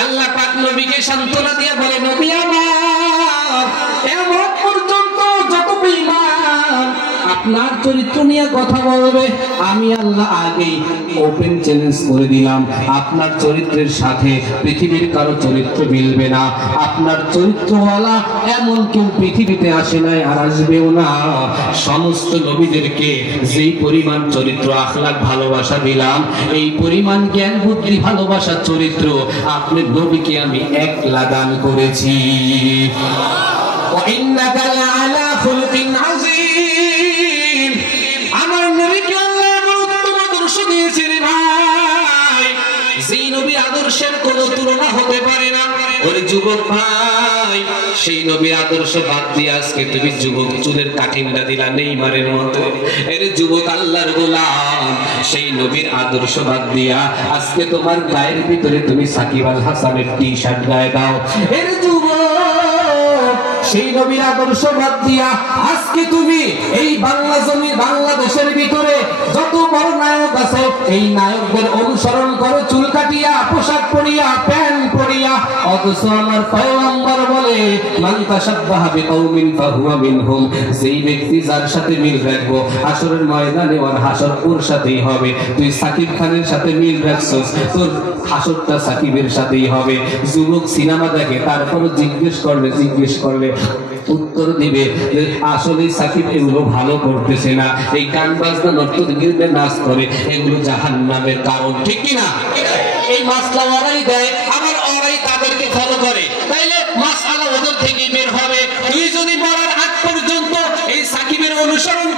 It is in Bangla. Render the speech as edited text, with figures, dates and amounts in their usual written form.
আল্লাহ পাক নবীকে সান্ত্বনা দিয়ে বলে, নবী আমার এমন পর্যন্ত যত বেঈমান আপনার চরিত্র নিয়ে কথা বলবে, আমি আল্লাহ আগেই ওপেন চ্যালেঞ্জ করে দিলাম, আপনার চরিত্রের সাথে পৃথিবীর কারো চরিত্র মিলবে না। আপনার চরিত্রওয়ালা এমন কেউ পৃথিবীতে আসে নাই, আর আসবেও না। সমস্ত নবীদেরকে যেই পরিমাণ চরিত্র আখলাক ভালোবাসা দিলাম, এই পরিমাণ জ্ঞান বুদ্ধি ভালোবাসা চরিত্র আপনার নবীকে আমি একলা দান করেছি। ওয়া ইন্নাকা লাআলা খুলুকিন আযীম। আমার নবীকে আল্লাহ এমন উত্তম আদর্শ দিয়েছে রে ভাই, যেই নবী আদর্শের কোনো তুলনা হতে পারে না। ওরে যুবক ভাই, সেই নবীর আদর্শ বাদ দিয়ে আজকে তুমি যুবক চুলের কাটিংটা দিলা নেইমারের মতো। এর যুবক আল্লাহর গোলাম, সেই নবীর আদর্শ বাদ দিয়া আজকে তোমার গায়ের ভিতরে তুমি সাকিব আল হাসানের টি-শার্ট গায়ে দাও। এর যুবক, সেই নবীর আদর্শ বাদ দিয়া আজকে তুমি এই বাংলা জমি বাংলাদেশের ভিতরে যত বড় নায়ক আছে, এই নায়কদের অনুসরণ করে চুল কাটিয়া, পোশাক পরিয়া, প্যান্ট পরিয়া। অথচ আমার পয়গম্বর বলে, মান তাশাব্বাহা বিকওমিন ফাহুয়া মিনহুম। যেই ব্যক্তি যার সাথে মিল রাখবো হাসরের ময়দানে ওর হাসর ওর সাথেই হবে। তুই সাকিব খানের সাথে মিল রাখছস, তোর হাসরটা সাকিবের সাথেই হবে। যুবক সিনেমা দেখে, তারপর জিজ্ঞেস করলে উত্তর দিবে যে আসলে সাকিব এগুলো ভালো করতেছে না, এই গান বাজনা নর্তকীদের নাচ করে, এগুলো জাহান্নামের কারণ। ঠিক কি না? এই মাসলা ওরাই দেয়, আবার ওরাই তাদেরকে ফলো করে, তাইলে মাসআলা ওদের থেকে বের হবে। তুই যদি বলার আগ পর্যন্ত এই সাকিবের অনুসরণ